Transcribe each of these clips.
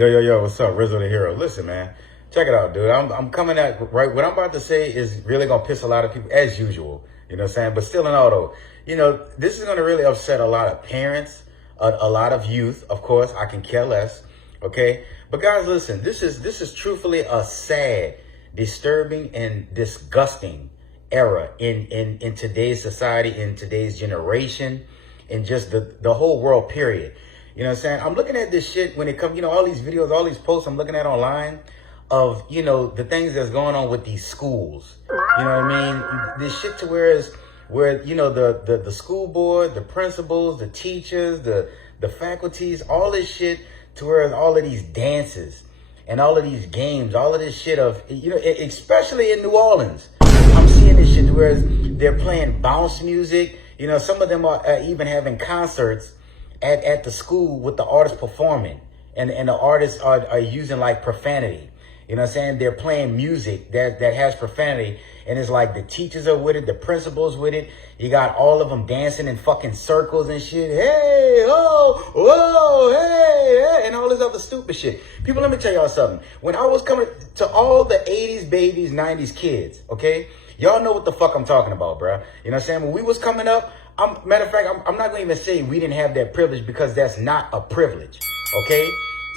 Yo, what's up? Rizzo the Hero. Listen, man, check it out, dude. I'm coming at, right, what I'm about to say is really going to piss a lot of people, as usual, you know what I'm saying? But still in all, though, this is going to really upset a lot of parents, a lot of youth, of course. I can care less, okay? But guys, listen, this is truthfully a sad, disturbing, and disgusting era in today's society, in today's generation, in just the whole world, period. You know what I'm saying? I'm looking at this shit when it comes, all these videos, all these posts I'm looking at online of, the things that's going on with these schools. You know what I mean? This shit to where, the school board, the principals, the teachers, the faculties, all this shit to where all of these dances and all of these games, all of this shit of, especially in New Orleans, I'm seeing this shit to where they're playing bounce music. Some of them are even having concerts at the school with the artists performing, and the artists are using like profanity. You know what I'm saying? They're playing music that has profanity, and it's like the teachers are with it, the principals with it. You got all of them dancing in fucking circles and shit. Hey, oh, whoa, hey, and all this other stupid shit. People, let me tell y'all something. When I was coming to all the 80s babies, 90s kids, okay? Y'all know what the fuck I'm talking about, bruh. You know what I'm saying? When we was coming up, matter of fact, I'm not going to even say we didn't have that privilege, because that's not a privilege, okay?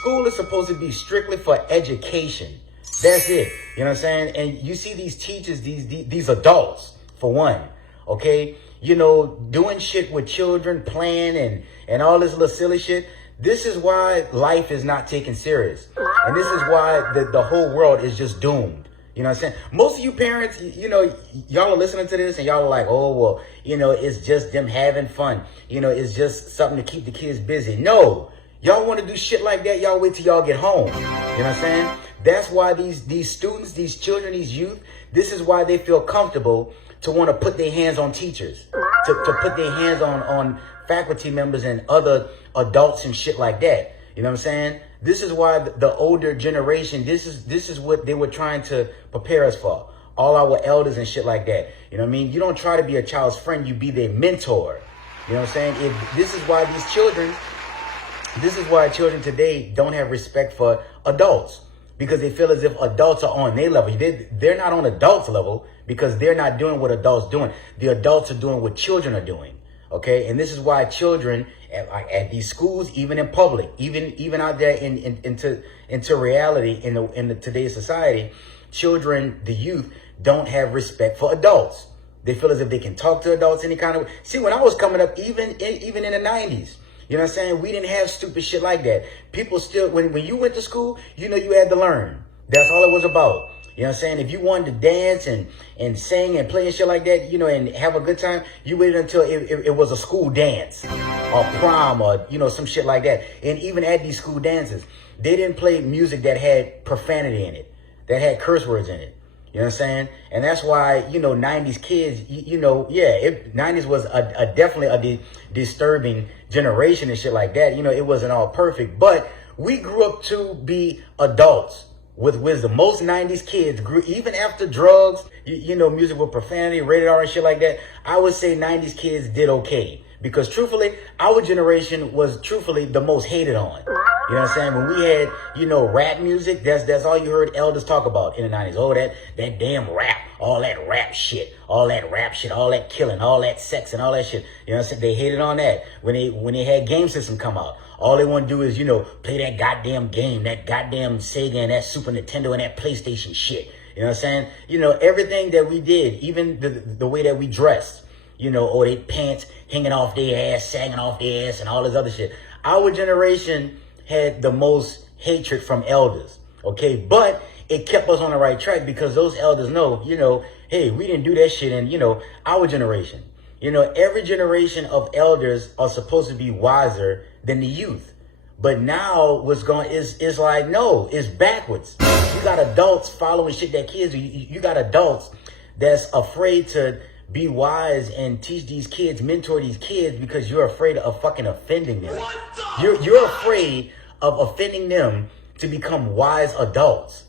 School is supposed to be strictly for education. That's it. You know what I'm saying? And you see these teachers, these adults, for one, okay? Doing shit with children, playing and all this little silly shit. This is why life is not taken serious. And this is why the whole world is just doomed. You know what I'm saying? Most of you parents, y'all are listening to this and y'all are like, oh, well, it's just them having fun. It's just something to keep the kids busy. No, y'all want to do shit like that, y'all wait till y'all get home. You know what I'm saying? That's why these students, these children, these youth, this is why they feel comfortable to want to put their hands on teachers, to put their hands on faculty members and other adults and shit like that. You know what I'm saying? This is why the older generation, this is what they were trying to prepare us for. All our elders and shit like that. You know what I mean? You don't try to be a child's friend, you be their mentor. You know what I'm saying? This is why children today don't have respect for adults, because they feel as if adults are on their level. They're not on adults' level, because they're not doing what adults doing. The adults are doing what children are doing. Okay, and this is why children at these schools, even in public, even out there into reality in today's society, children, the youth, don't have respect for adults. They feel as if they can talk to adults any kind of way. See, when I was coming up, even in the 90s, you know what I'm saying, we didn't have stupid shit like that. People still, when you went to school, you had to learn. That's all it was about. You know what I'm saying? If you wanted to dance and sing and play and shit like that, and have a good time, you waited until it was a school dance or prom or, some shit like that. And even at these school dances, they didn't play music that had profanity in it, that had curse words in it. You know what I'm saying? And that's why, 90s kids, 90s was definitely a disturbing generation and shit like that. It wasn't all perfect, but we grew up to be adults with wisdom. Most 90s kids grew, even after drugs, music with profanity, rated R and shit like that. I would say 90s kids did okay, because truthfully, our generation was truthfully the most hated on. You know what I'm saying? When we had, rap music, that's all you heard elders talk about in the 90s. Oh, that damn rap, all that rap shit, all that killing, all that sex and all that shit. You know what I'm saying? They hated on that. When they had game system come out, all they want to do is, play that goddamn game, that goddamn Sega and that Super Nintendo and that PlayStation shit. You know what I'm saying? Everything that we did, even the way that we dressed, or they pants hanging off their ass, sagging off their ass and all this other shit. Our generation had the most hatred from elders, okay? But it kept us on the right track, because those elders know, hey, we didn't do that shit in, our generation. Every generation of elders are supposed to be wiser than the youth. But now what's going is like, no, it's backwards. You got adults following shit that kids do. You got adults that's afraid to be wise and teach these kids, mentor these kids, because you're afraid of fucking offending them. You're afraid of offending them to become wise adults.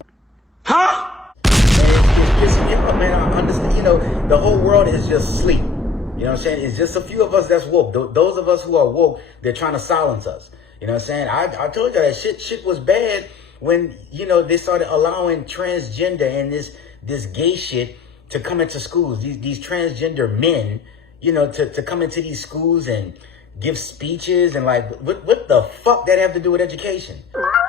Huh? And it's pissing me off, man. I understand, the whole world is just asleep. You know what I'm saying? It's just a few of us that's woke. Those of us who are woke, they're trying to silence us. You You know what I'm saying? I told you that shit was bad when, you know, they started allowing transgender and this gay shit to come into schools. These transgender men, you know, to come into these schools and give speeches and like, what the fuck that have to do with education?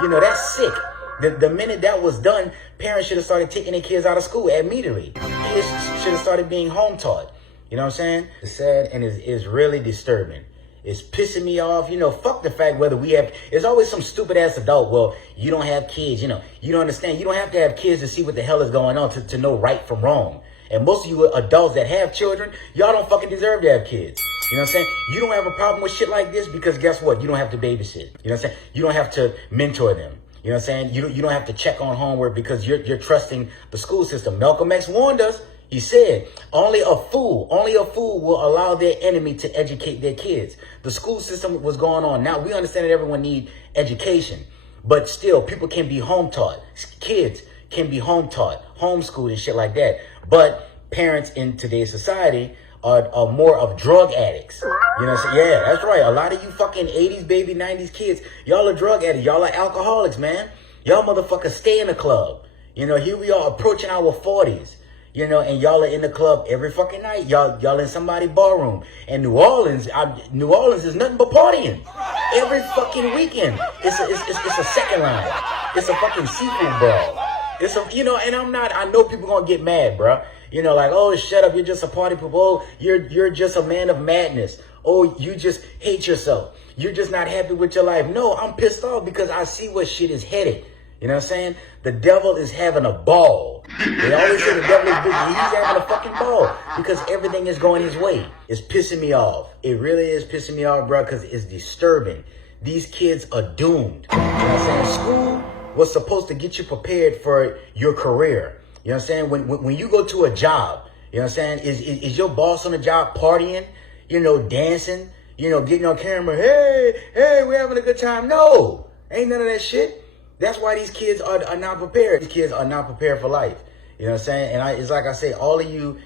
You know, that's sick. The minute that was done, parents should have started taking their kids out of school immediately. Kids should have started being home taught. You know what I'm saying? It's sad and it's really disturbing. It's pissing me off. You know, fuck the fact whether we have, there's always some stupid ass adult, well, you don't have kids, you know, you don't understand. You don't have to have kids to see what the hell is going on to know right from wrong. And most of you adults that have children, y'all don't fucking deserve to have kids. You know what I'm saying? You don't have a problem with shit like this because guess what? You don't have to babysit. You know what I'm saying? You don't have to mentor them. You know what I'm saying? You don't have to check on homework because you're trusting the school system. Malcolm X warned us. He said, only a fool will allow their enemy to educate their kids. The school system was going on. Now, we understand that everyone needs education, but still, people can be home taught. Kids can be home taught, homeschooled and shit like that. But parents in today's society are more of drug addicts. You know what I'm saying? Yeah, that's right. A lot of you fucking 80s, baby, 90s kids, y'all are drug addicts. Y'all are alcoholics, man. Y'all motherfuckers stay in the club. You know, here we are approaching our 40s. You know, and y'all are in the club every fucking night. Y'all in somebody's barroom. And New Orleans is nothing but partying. Every fucking weekend. It's a second line. It's a fucking seafood brawl. You know, and I know people gonna get mad, bro. You know, like, oh, shut up, you're just a party pooper. Oh, you're just a man of madness. Oh, you just hate yourself. You're just not happy with your life. No, I'm pissed off because I see where shit is headed. You know what I'm saying? The devil is having a ball. They always say the devil is busy. He's having a fucking ball because everything is going his way. It's pissing me off. It really is pissing me off, bro, because it's disturbing. These kids are doomed. You know what I'm saying? School was supposed to get you prepared for your career. You know what I'm saying? When you go to a job, you know what I'm saying? Is your boss on the job partying, you know, dancing, you know, getting on camera, hey, we're having a good time? No, ain't none of that shit. That's why these kids are not prepared. These kids are not prepared for life. You know what I'm saying? And it's like I say, all of you,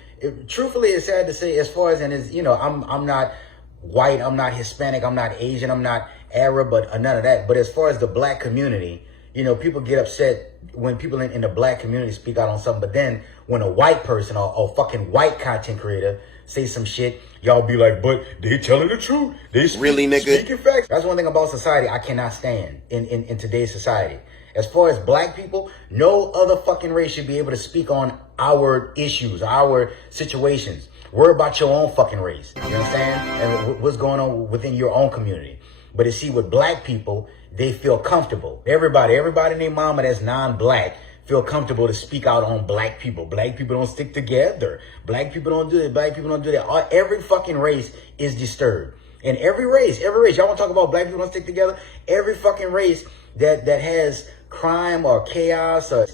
truthfully, it's sad to say, as far as, and is, you know, I'm not white, I'm not Hispanic, I'm not Asian, I'm not Arab, but none of that. But as far as the black community, you know, people get upset when people in the black community speak out on something. But then when a white person or fucking white content creator say some shit, y'all be like, but they telling the truth. They really, nigga? Speaking facts. That's one thing about society I cannot stand in today's society. As far as black people, no other fucking race should be able to speak on our issues, our situations. Worry about your own fucking race. You know what I'm saying? And what's going on within your own community. But to see with black people, they feel comfortable. Everybody and their mama that's non-black feel comfortable to speak out on black people. Black people don't stick together. Black people don't do it. Black people don't do that. Every fucking race is disturbed. And every race, y'all want to talk about black people don't stick together? Every fucking race that has crime or chaos or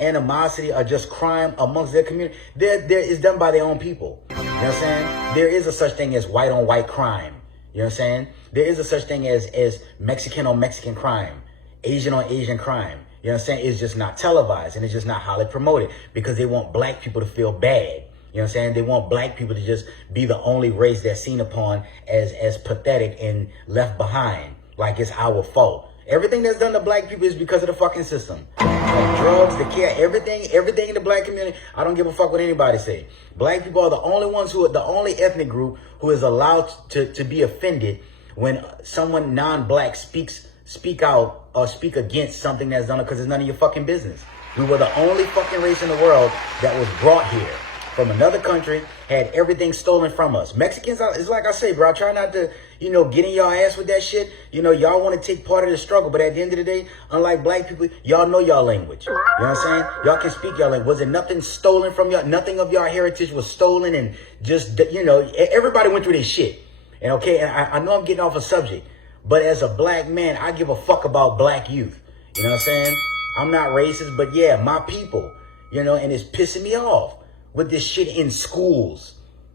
animosity or just crime amongst their community, there is done by their own people. You know what I'm saying? There is a such thing as white on white crime. You know what I'm saying? There is a such thing as Mexican on Mexican crime, Asian on Asian crime. You know what I'm saying? It's just not televised and it's just not highly promoted because they want black people to feel bad. You know what I'm saying? They want black people to just be the only race that's seen upon as pathetic and left behind. Like it's our fault. Everything that's done to black people is because of the fucking system. Like drugs, the care, everything in the black community. I don't give a fuck what anybody say. Black people are the only ones the only ethnic group who is allowed to be offended when someone non-black speak out or speak against something that's done because it's none of your fucking business. We were the only fucking race in the world that was brought here from another country, had everything stolen from us. Mexicans, it's like I say, bro, I try not to, you know, get in y'all ass with that shit. You know, y'all want to take part of the struggle, but at the end of the day, unlike black people, y'all know y'all language. You know what I'm saying? Y'all can speak y'all language. Was it nothing stolen from y'all? Nothing of y'all heritage was stolen and just, you know, everybody went through this shit. And okay, and I know I'm getting off a subject, but as a black man, I give a fuck about black youth. You know what I'm saying? I'm not racist, but yeah, my people, you know, and it's pissing me off with this shit in schools,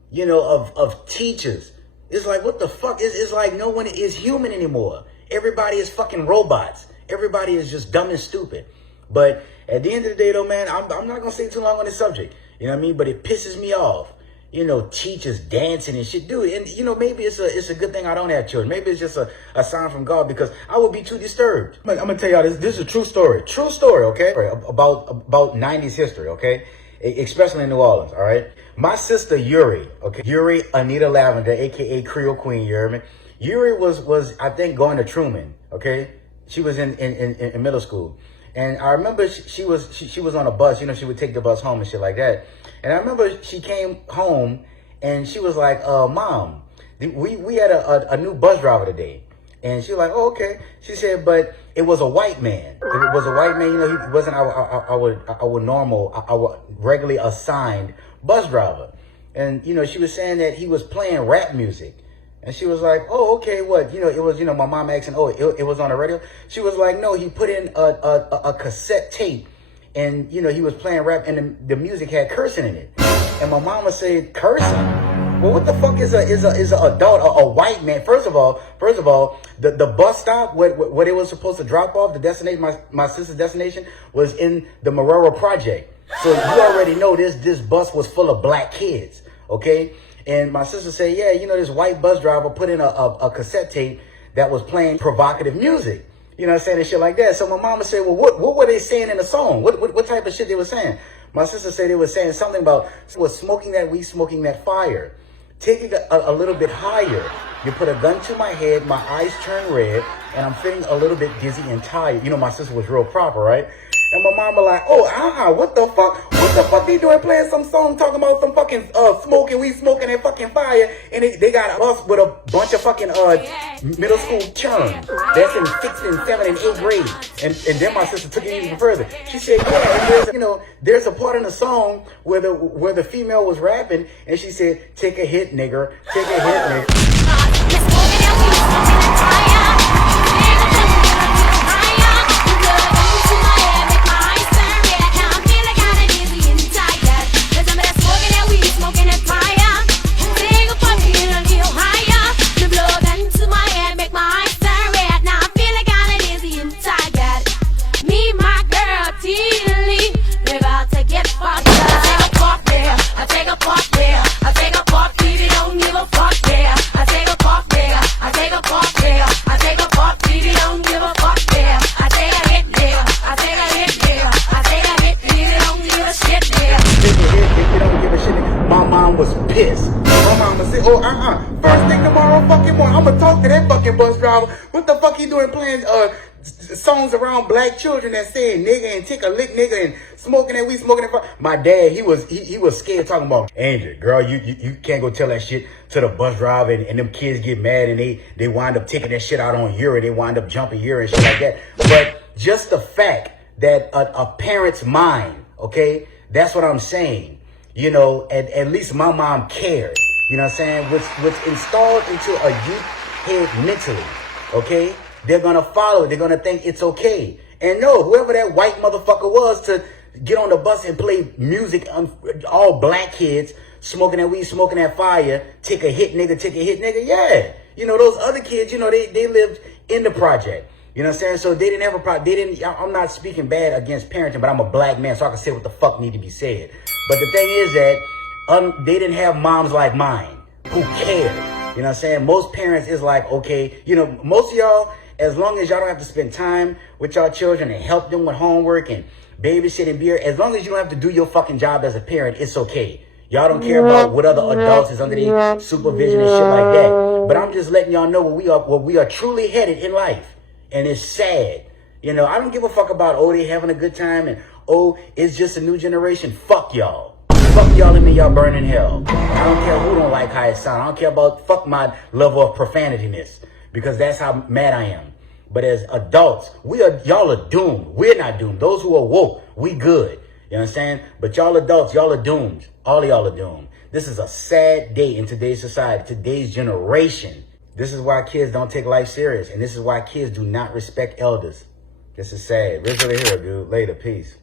you know, of teachers. It's like, what the fuck? It's like no one is human anymore. Everybody is fucking robots. Everybody is just dumb and stupid. But at the end of the day, though, man, I'm not going to stay too long on this subject. You know what I mean? But it pisses me off. teach us dancing and shit, dude. And maybe it's a good thing I don't have children. Maybe it's just a sign from God, because I would be too disturbed. I'm gonna tell y'all this. This is a true story, okay, about 90s history, okay, especially in New Orleans. All right, my sister Yuri, okay, Yuri Anita Lavender, aka Creole Queen. You hear me? Yuri was I think going to Truman. Okay, she was in middle school. And I remember she was on a bus, she would take the bus home and shit like that. And I remember she came home and she was like, Mom, we had a new bus driver today. And she was like, oh, okay. She said, but it was a white man. It was a white man, he wasn't our normal, our regularly assigned bus driver. And, she was saying that he was playing rap music. And she was like, oh, okay, what? It was, my mom asking, oh, it was on the radio? She was like, no, he put in a cassette tape and, he was playing rap and the music had cursing in it. And my mama said, cursing? Well, what the fuck is a adult, a white man? First of all, the bus stop where they was supposed to drop off, the destination, my sister's destination was in the Marrero Project. So you already know this bus was full of black kids, okay? And my sister said, yeah, this white bus driver put in a cassette tape that was playing provocative music. And shit like that. So my mama said, well, what were they saying in the song? What type of shit they were saying? My sister said they were saying something about, was smoking that weed, smoking that fire. Take it a little bit higher. You put a gun to my head, my eyes turn red, and I'm feeling a little bit dizzy and tired. My sister was real proper, right? And my mama like, oh, what the fuck? What the fuck they doing playing some song talking about some fucking smoking, we smoking that fucking fire, and they got us with a bunch of fucking middle school churn that's in 6th and 7th and 8th grade. And then my sister took it even further. She said, yeah, and there's a part in the song where the female was rapping, and she said, take a hit, nigger, take a hit, nigger. Was pissed. My mama said, first thing tomorrow fucking morning, I'm gonna talk to that fucking bus driver. What the fuck he doing playing songs around black children that saying nigga and take a lick nigga and smoking that weed, smoking that fuck. My dad, he was scared talking about, Andrew, girl, you can't go tell that shit to the bus driver and them kids get mad and they wind up taking that shit out on Yuri. They wind up jumping Yuri and shit like that. But just the fact that a parent's mind, okay, that's what I'm saying. At least my mom cared, what's installed into a youth head mentally, okay? They're going to follow it. They're going to think it's okay. And no, whoever that white motherfucker was to get on the bus and play music, all black kids, smoking that weed, smoking that fire, take a hit, nigga, yeah. Those other kids, they lived in the project. So they didn't have a problem. I'm not speaking bad against parenting, but I'm a black man, so I can say what the fuck need to be said. But the thing is that they didn't have moms like mine who cared. Most parents is like, okay, most of y'all, as long as y'all don't have to spend time with y'all children and help them with homework and babysitting beer, as long as you don't have to do your fucking job as a parent, it's okay. Y'all don't care about what other adults is under their supervision and shit like that. But I'm just letting y'all know where we are truly headed in life. And it's sad. I don't give a fuck about, they having a good time and, it's just a new generation. Fuck y'all. Fuck y'all and me, y'all burn in hell. I don't care who don't like how it sounds. I don't care about, fuck my level of profanityness. Because that's how mad I am. But as adults, y'all are doomed. We're not doomed. Those who are woke, we good. You understand? But y'all adults, y'all are doomed. All of y'all are doomed. This is a sad day in today's society, today's generation. This is why kids don't take life serious. And this is why kids do not respect elders. This is sad. Rizzo the Hero, dude. Later. Peace.